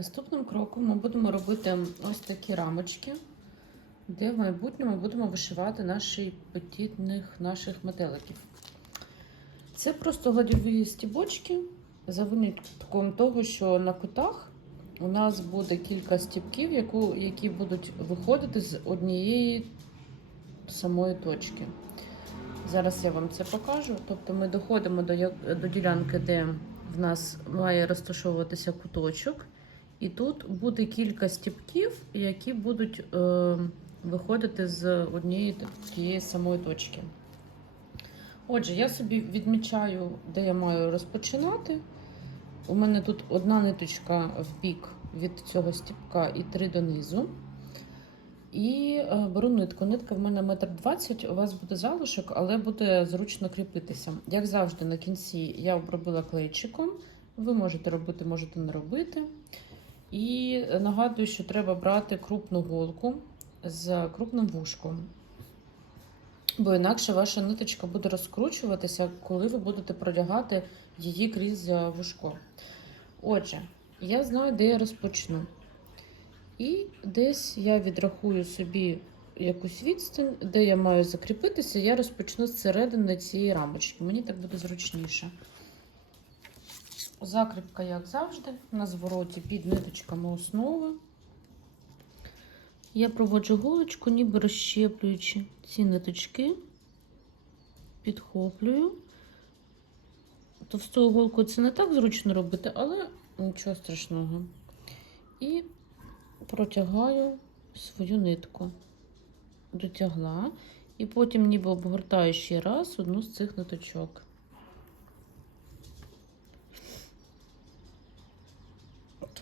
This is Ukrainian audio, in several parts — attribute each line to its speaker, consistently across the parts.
Speaker 1: Наступним кроком ми будемо робити ось такі рамочки, де в майбутньому будемо вишивати наші петітних наших метеликів. Це просто гладьові стібочки за винятком того, що на кутах у нас буде кілька стібків, які будуть виходити з однієї самої точки. Зараз я вам це покажу. Тобто ми доходимо до, до ділянки, де в нас має розташовуватися куточок. І тут буде кілька стіпків, які будуть е, виходити з однієї тієї самої точки. Отже, я собі відмічаю, де я маю розпочинати. У мене тут одна ниточка в бік від цього стіпка і три донизу. І е, беру нитку. Нитка в мене метр двадцять, у вас буде залишок, але буде зручно кріпитися. Як завжди, на кінці я обробила клейчиком. Ви можете робити, можете не робити. І нагадую, що треба брати крупну голку з крупним вушком. Бо інакше ваша ниточка буде розкручуватися, коли ви будете продягати її крізь е, вушко. Отже, я знаю, де я розпочну. І десь я відрахую собі якусь відстань, де я маю закріпитися, я розпочну з середини цієї рамочки. Мені так буде зручніше. Закріпка, як завжди, на звороті під ниточками основи. Я проводжу голочку, ніби розщеплюючи ці ниточки, підхоплюю. Товстою голкою це не так зручно робити, але нічого страшного. І протягаю свою нитку. Дотягла. І потім ніби обгортаю ще раз одну з цих ниточок.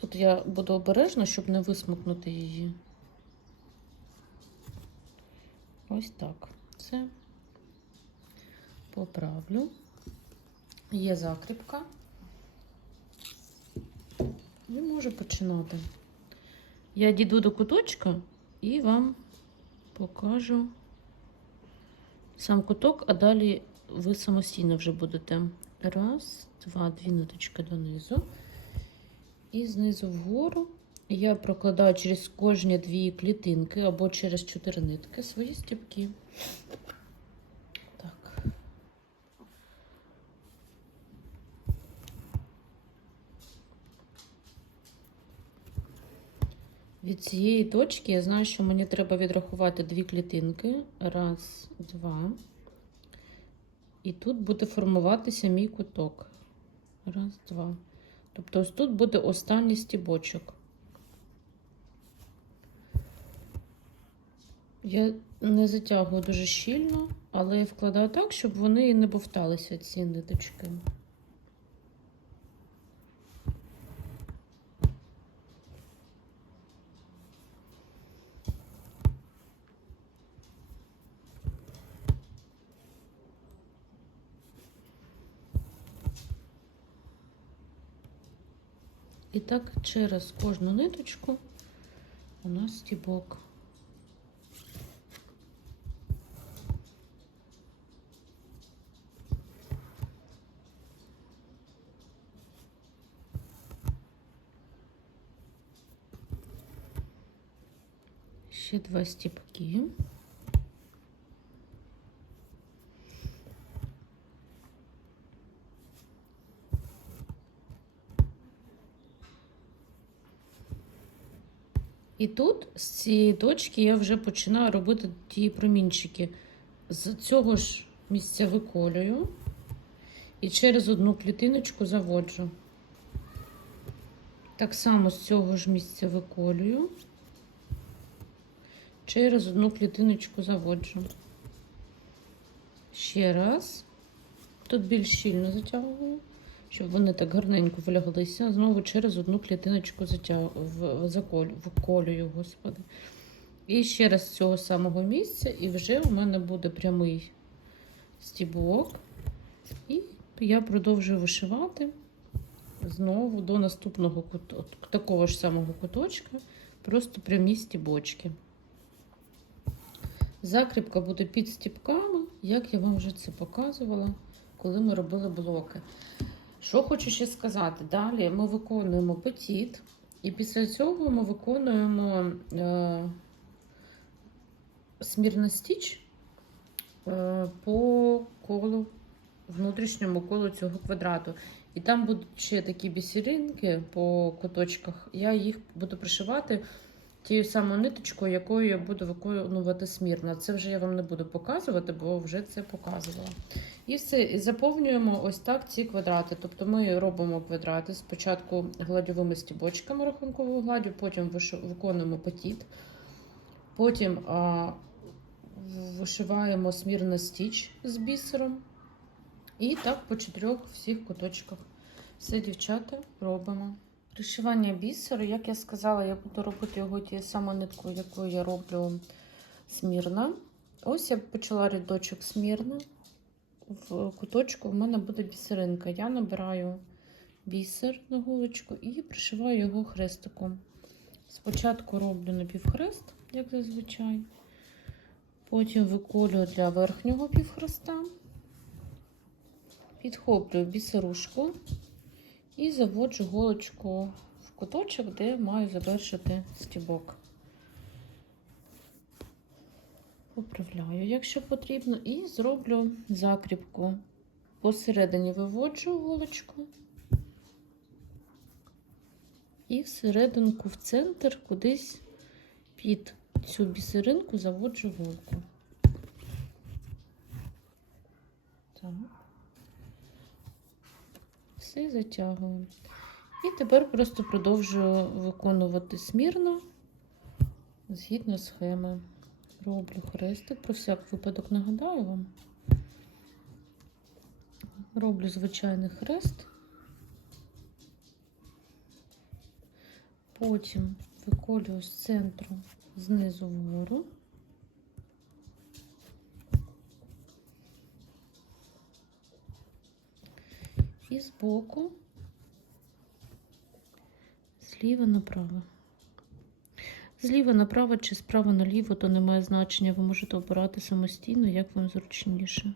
Speaker 1: Тут я буду обережна, щоб не висмикнути її. Ось так. Це поправлю. Є закріпка. І можу починати. Я дійду до куточка і вам покажу сам куток, а далі ви самостійно вже будете. Раз, два, дві ниточки донизу. І знизу вгору я прокладаю через кожні дві клітинки або через чотири нитки свої стіпки. Так. Від цієї точки я знаю, що мені треба відрахувати дві клітинки. Раз, два. І тут буде формуватися мій куток. Раз, два. Тобто ось тут буде останній стібочок. Я не затягую дуже щільно, але я вкладаю так, щоб вони не бовталися, ці ниточки. І так через кожну ниточку у нас стібок. Ще два стібки. І тут з цієї точки я вже починаю робити ті промінчики. З цього ж місця виколюю і через одну клітиночку заводжу. Так само з цього ж місця виколюю, через одну клітиночку заводжу. Ще раз. Тут більш щільно затягую, щоб вони так гарненько вляглися. Знову через одну клітиночку заколю, господи. І ще раз з цього самого місця, і вже у мене буде прямий стібок. І я продовжую вишивати знову до наступного куту, такого ж самого куточка, просто прямі стібочки. Закріпка буде під стібками, як я вам вже це показувала, коли ми робили блоки. Що хочу ще сказати, далі ми виконуємо петіт, І після цього ми виконуємо е, стіч е, по колу, внутрішньому колу цього квадрату. І там будуть ще такі бісеринки по куточках. Я їх буду пришивати тією самою ниточкою, якою я буду виконувати смірно. Це вже я вам не буду показувати, бо вже це показувала. І все, заповнюємо ось так ці квадрати. Тобто ми робимо квадрати спочатку гладьовими стібочками рахункового гладю, потім виконуємо петіт, потім а, вишиваємо смірний стіч з бісером. І так по чотирьох всіх куточках. Все, дівчата, робимо. Пришивання бісеру, як я сказала, я буду робити його тією самою ниткою, якою я роблю смірно. Ось я почала рядочок смірно. В куточку в мене буде бісеринка. Я набираю бісер на голочку і пришиваю його хрестиком. Спочатку роблю напівхрест, як зазвичай. Потім виколюю для верхнього півхреста. Підхоплюю бісерушку і заводжу голочку в куточок, де маю завершити стібок. Поправляю, якщо потрібно, і зроблю закріпку. Посередині виводжу голочку і всерединку в центр кудись під цю бісеринку заводжу голку. Так. Все затягую. І тепер просто продовжую виконувати смірно згідно схеми. Роблю хрестик, про всяк випадок нагадаю вам. Роблю звичайний хрест. Потім виколюю з центру знизу вгору. І збоку зліва направо. Зліва направо чи справа наліво, то не має значення. Ви можете обирати самостійно, як вам зручніше.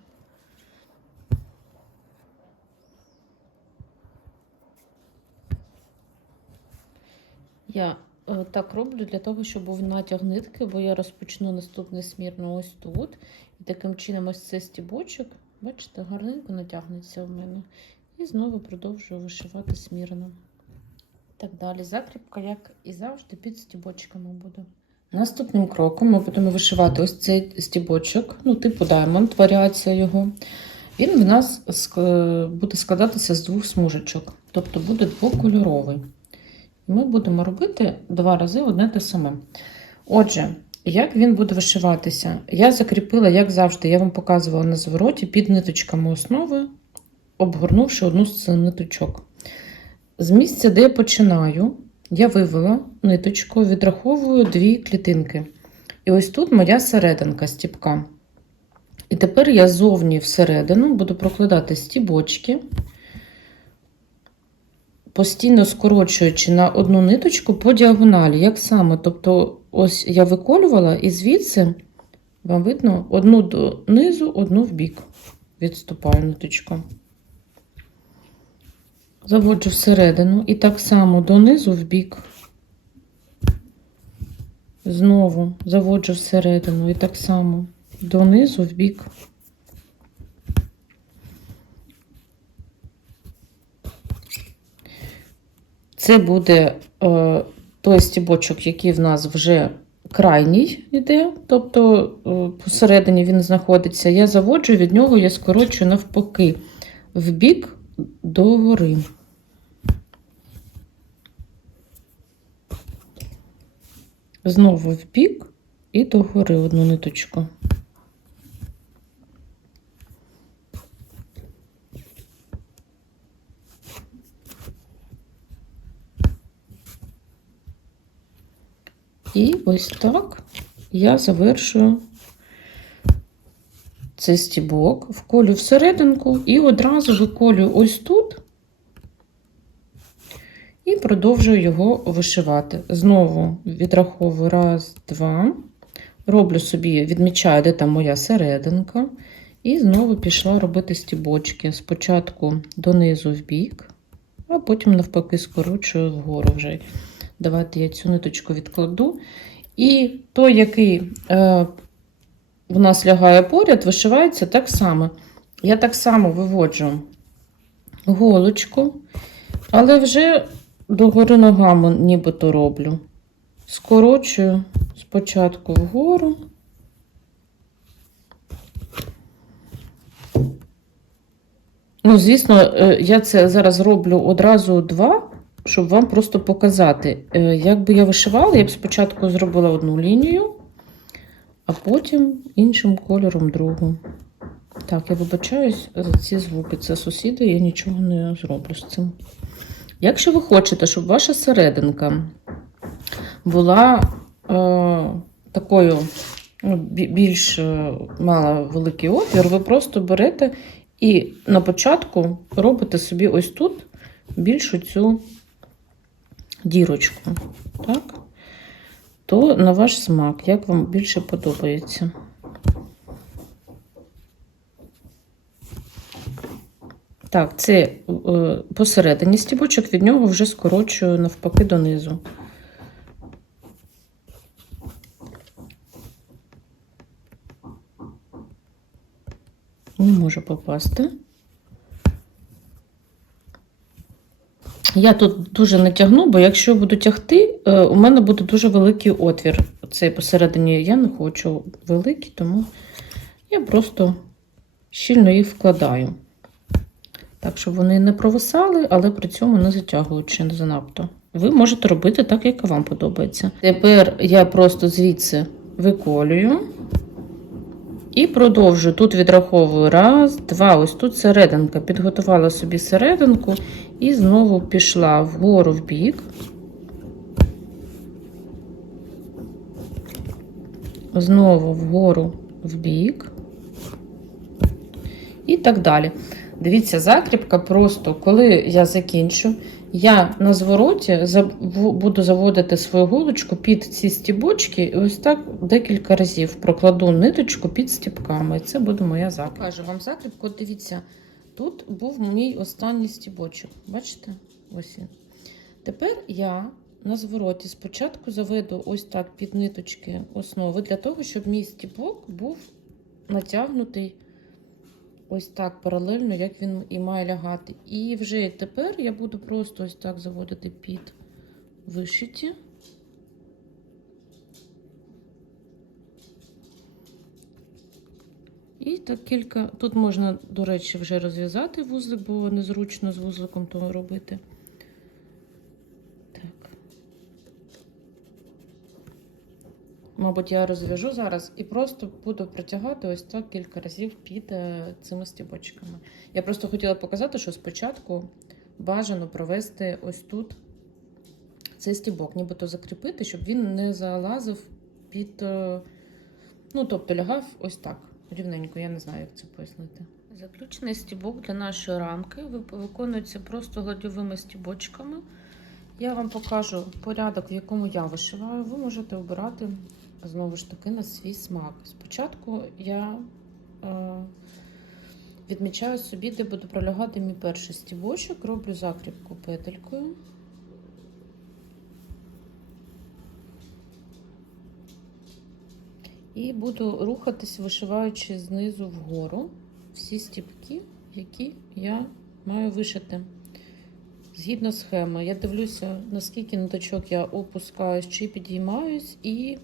Speaker 1: Я е, так роблю для того, щоб був натяг нитки, бо я розпочну наступний смірно ось тут. І таким чином ось цей стібочок, бачите, гарненько натягнеться в мене. І знову продовжую вишивати смірно. Так далі. Закріпка, як і завжди, під стібочками буде. Наступним кроком ми будемо вишивати ось цей стібочок, ну, типу Diamond, варіація його. Він в нас буде складатися з двох смужечок, тобто буде двокольоровий. Ми будемо робити два рази одне те саме. Отже, як він буде вишиватися? Я закріпила, як завжди, я вам показувала на звороті під ниточками основи, обгорнувши одну з ниточок. З місця, де я починаю, я вивела ниточку, відраховую дві клітинки. І ось тут моя серединка стіпка. І тепер я зовні всередину буду прокладати стібочки, постійно скорочуючи на одну ниточку по діагоналі. Як саме? Тобто, ось я виколювала, і звідси, вам видно, одну донизу, одну в бік. Відступаю ниточку. Заводжу всередину і так само донизу в бік. Знову заводжу всередину і так само донизу в бік. Це буде е, той стібочок, який в нас вже крайній йде, тобто е, посередині він знаходиться. Я заводжу від нього, я скорочую навпаки в бік до гори. Знову в бік і до гори одну ниточку. І ось так я завершую цей стібок, вколю всерединку і одразу виколюю ось тут і продовжую його вишивати. Знову відраховую раз, два. Роблю собі, відмічаю, де там моя серединка. І знову пішла робити стібочки. Спочатку донизу в бік, а потім, навпаки, скорочую вгору вже. Давайте я цю ниточку відкладу. І той, який е, в нас лягає поряд, вишивається так само. Я так само виводжу голочку, але вже догори ногами нібито роблю. Скорочую спочатку вгору. Ну, звісно, е, я це зараз роблю одразу два, щоб вам просто показати. Е, Як би я вишивала, я б спочатку зробила одну лінію, а потім іншим кольором другу. Так, я вибачаюсь за ці звуки. Це сусіди, я нічого не зроблю з цим. Якщо ви хочете, щоб ваша серединка була е, такою ну, більш е, мала великий отвір, ви просто берете і на початку робите собі ось тут більшу цю дірочку. Так? То на ваш смак, як вам більше подобається. Так, це е, посередині стібочок, від нього вже скорочую навпаки донизу. Не можу попасти. Я тут дуже не тягну, бо якщо буду тягти, е, у мене буде дуже великий отвір. Цей посередині я не хочу великий, тому я просто щільно їх вкладаю. Так, щоб вони не провисали, але при цьому не затягуючи занадто. Ви можете робити так, як вам подобається. Тепер я просто звідси виколюю і продовжую. Тут відраховую раз, два. Ось тут серединка. Підготувала собі серединку і знову пішла вгору в бік. Знову вгору в бік. І так далі. Дивіться, закріпка просто, коли я закінчу, я на звороті буду заводити свою голочку під ці стібочки, і ось так декілька разів прокладу ниточку під стібками. Це буде моя закріпка. Кажу вам закріпку, дивіться, тут був мій останній стібочок. Бачите? Ось він. Тепер я на звороті спочатку заведу ось так під ниточки основи для того, щоб мій стібок був натягнутий ось так паралельно, як він і має лягати. І вже тепер я буду просто ось так заводити під вишиті. І так кілька. Тут можна, до речі, вже розв'язати вузлик, бо незручно з вузликом того робити. Мабуть, я розв'яжу зараз і просто буду протягати ось так кілька разів під е, цими стібочками. Я просто хотіла показати, що спочатку бажано провести ось тут цей стібок, нібито закріпити, щоб він не залазив під, е, ну, тобто лягав ось так, рівненько, я не знаю, як це пояснити. Заключений стібок для нашої рамки вик- виконується просто гладьовими стібочками. Я вам покажу порядок, в якому я вишиваю. Ви можете обирати знову ж таки на свій смак. Спочатку я е, відмічаю собі, де буду пролягати мій перший стібочок, роблю закріпку петелькою. І буду рухатись, вишиваючи знизу вгору всі стібки, які я маю вишити. Згідно схеми, я дивлюся, наскільки ниточок я опускаюсь чи підіймаюсь, і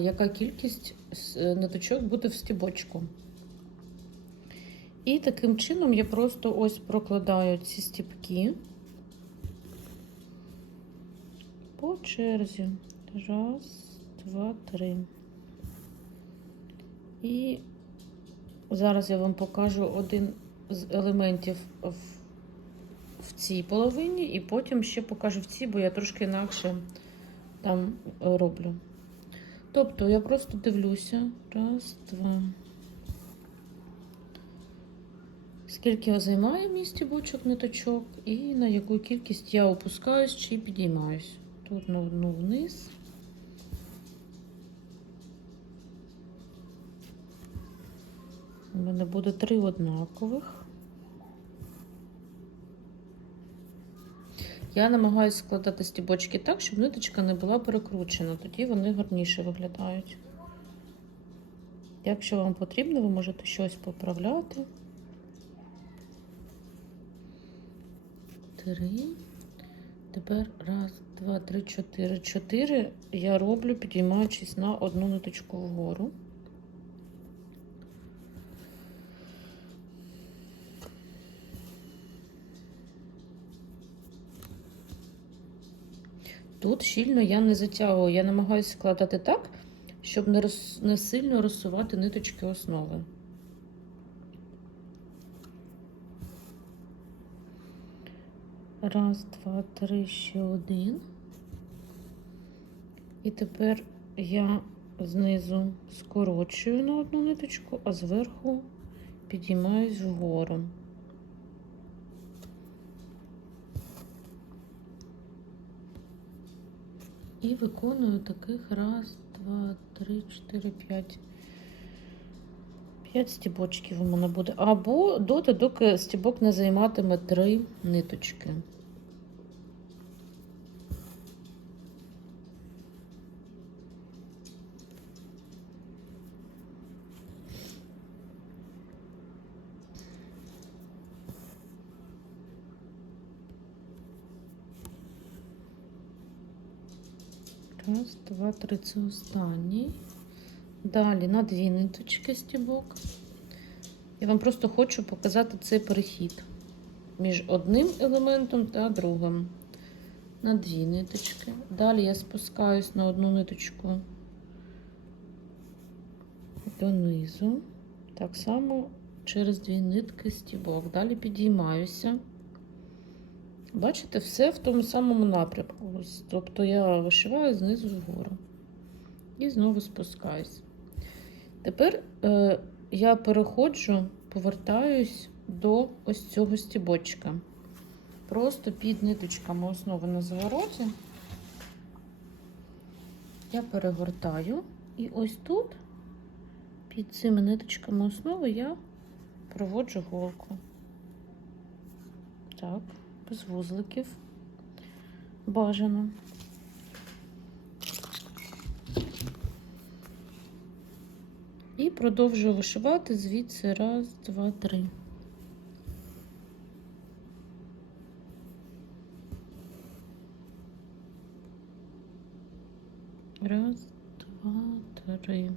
Speaker 1: яка кількість е, ниточок буде в стібочку. І таким чином я просто ось прокладаю ці стібки по черзі. Раз, два, три. І зараз я вам покажу один з елементів в в цій половині, і потім ще покажу в цій, бо я трошки інакше там е, роблю. Тобто я просто дивлюся. Раз, два. Скільки займає мій стібочок ниточок, і на яку кількість я опускаюсь чи підіймаюсь. Тут на одну вниз. У мене буде три однакових. Я намагаюся складати стібочки так, щоб ниточка не була перекручена. Тоді вони гарніше виглядають. Якщо вам потрібно, ви можете щось поправляти. Три. Тепер раз, два, три, чотири. Чотири я роблю, підіймаючись на одну ниточку вгору. Тут щільно я не затягую, я намагаюся складати так, щоб не, роз, не сильно розсувати ниточки основи. Раз, два, три, ще один. І тепер я знизу скорочую на одну ниточку, а зверху підіймаюсь вгору. І виконую таких раз, два, три, чотири, п'ять. П'ять стібочків у мене буде. Або доти, доки стібок не займатиме три ниточки. Раз, два, три, це останній. Далі на дві ниточки стібок. Я вам просто хочу показати цей перехід між одним елементом та другим. На дві ниточки. Далі я спускаюсь на одну ниточку донизу. Так само через дві нитки стібок. Далі підіймаюся. Бачите, все в тому самому напрямку. Тобто я вишиваю знизу вгору. І знову спускаюсь. Тепер е, я переходжу, повертаюсь до ось цього стібочка. Просто під ниточками основи на завороті. Я перегортаю. І ось тут, під цими ниточками основи, я проводжу голку. Так без вузликів. Бажано. І продовжую вишивати звідси раз, два, три. Раз, два, три.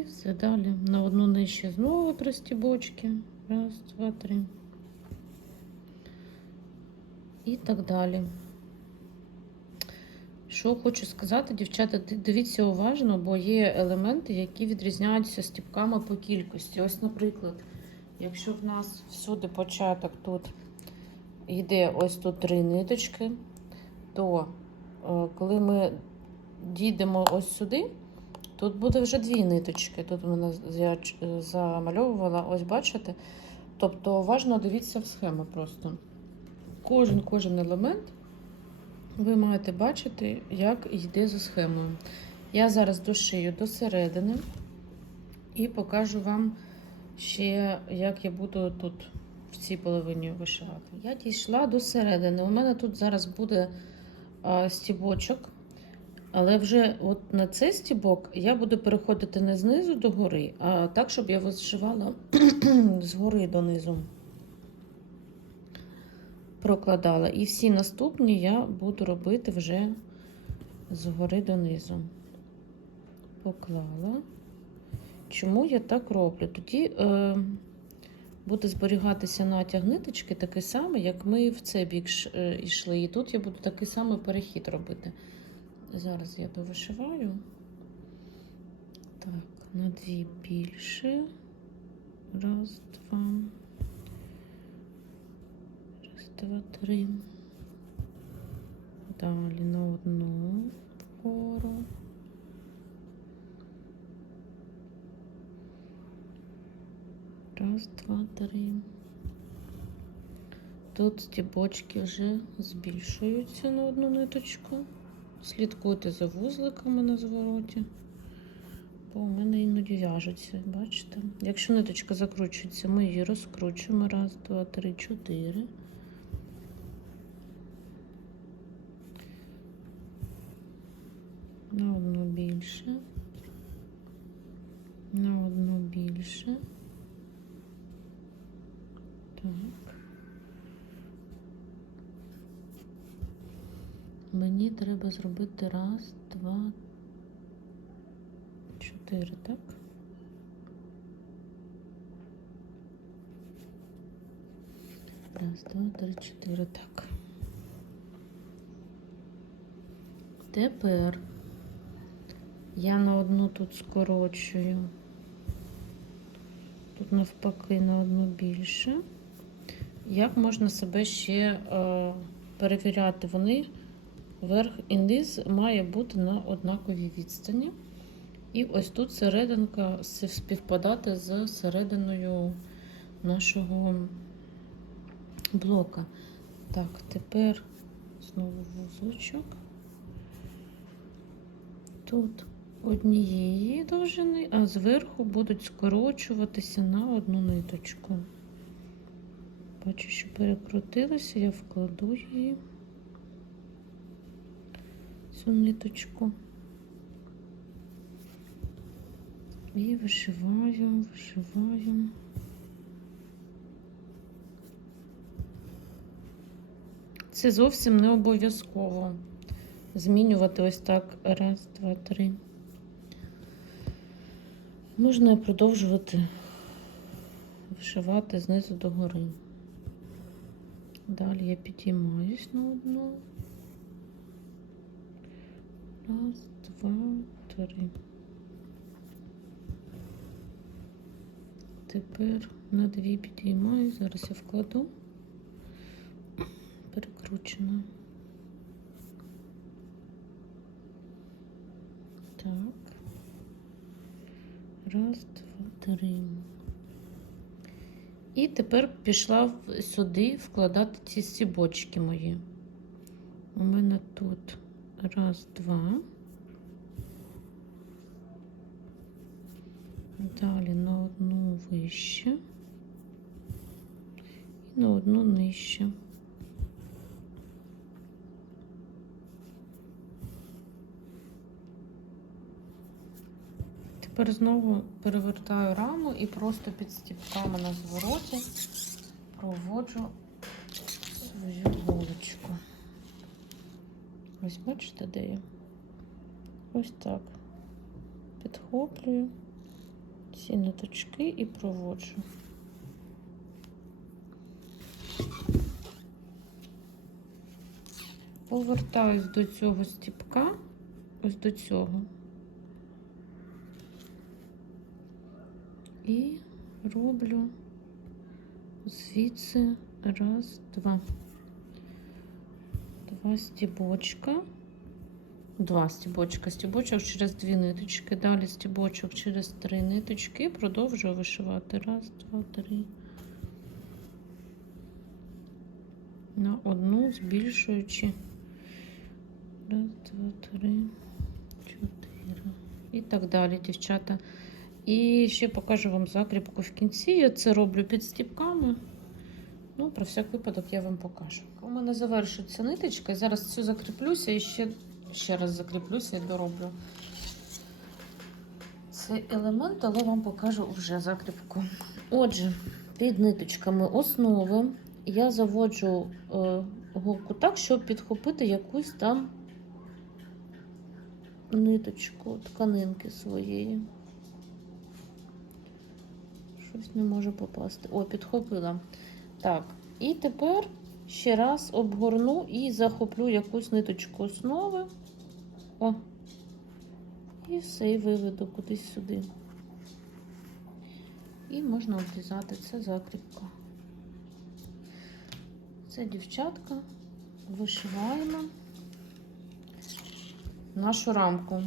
Speaker 1: І все далі. На одну нижче знову три стібочки. Раз, два, три. І так далі. Що хочу сказати, дівчата, дивіться уважно, бо є елементи, які відрізняються стіпками по кількості. Ось, наприклад, якщо в нас всюди початок тут йде ось тут три ниточки, то е, коли ми дійдемо ось сюди, Тут буде вже дві ниточки. Тут мене я замальовувала, ось бачите. Тобто уважно дивіться в схему просто. Кожен кожен елемент ви маєте бачити, як йде за схемою. Я зараз дошию до середини і покажу вам ще, як я буду тут в цій половині вишивати. Я дійшла до середини. У мене тут зараз буде стібочок. Але вже от на цей стібок я буду переходити не знизу до гори, а так, щоб я вишивала згори донизу. Прокладала. І всі наступні я буду робити вже згори донизу. Поклала. Чому я так роблю? Тоді е, буде зберігатися натяг ниточки такий самий, як ми в цей бік е, йшли. І тут я буду такий самий перехід робити. Зараз я довишиваю. Так, на дві більше. Раз, два. Раз, два, три. Далі на одну вгору. Раз, два, три. Тут стібочки вже збільшуються на одну ниточку. Слідкуйте за вузликами на звороті. бо у мене іноді в'яжеться, бачите? Якщо ниточка закручується, ми її розкручуємо. Раз, два, три, чотири. На одну більше. На одну більше. Так. Мені треба зробити раз, два, чотири, так? Раз, два, три, чотири, так. Тепер я на одну тут скорочую. Тут навпаки на одну більше. Як можна себе ще е, перевіряти? Вони верх і низ має бути на однаковій відстані. І ось тут серединка співпадати з серединою нашого блока. Так, тепер знову вузочок. Тут однієї довжини, а зверху будуть скорочуватися на одну ниточку. Бачу, що перекрутилася, я вкладу її, цю ниточку. І вишиваю, вишиваю. Це зовсім не обов'язково змінювати ось так. Раз, два, три. Можна продовжувати вишивати знизу до гори. Далі я підіймаюсь на одну. Раз, два, три. Тепер на дві підіймаюсь. Зараз я вкладу. Перекручено. Так. Раз, два, три. І тепер пішла сюди вкладати ці стібочки мої. У мене тут раз, два. Далі на одну вище і на одну нижче. Тепер знову перевертаю раму і просто під стіпками на звороті проводжу свою голочку. Ось бачите, де я? Ось так. Підхоплюю ці ниточки і проводжу. Повертаюсь до цього стіпка, ось до цього. І роблю звідси раз, два. Два стібочка. Два стібочка. Стібочок через дві ниточки. Далі стібочок через три ниточки. Продовжую вишивати. Раз, два, три. На одну збільшуючи. Раз, два, три, чотири. І так далі, дівчата. І ще покажу вам закріпку в кінці. Я це роблю під стіпками. Ну, про всяк випадок я вам покажу. У мене завершується ниточка. Зараз цю закріплюся і ще, ще раз закріплюся і дороблю цей елемент, але вам покажу вже закріпку. Отже, під ниточками основи я заводжу е, голку так, щоб підхопити якусь там ниточку тканинки своєї. Щось не може попасти. О, підхопила. Так, і тепер ще раз обгорну і захоплю якусь ниточку основи. О, і все, і виведу кудись сюди. І можна обрізати. Це закріпка. Це дівчатка. Вишиваємо нашу рамку.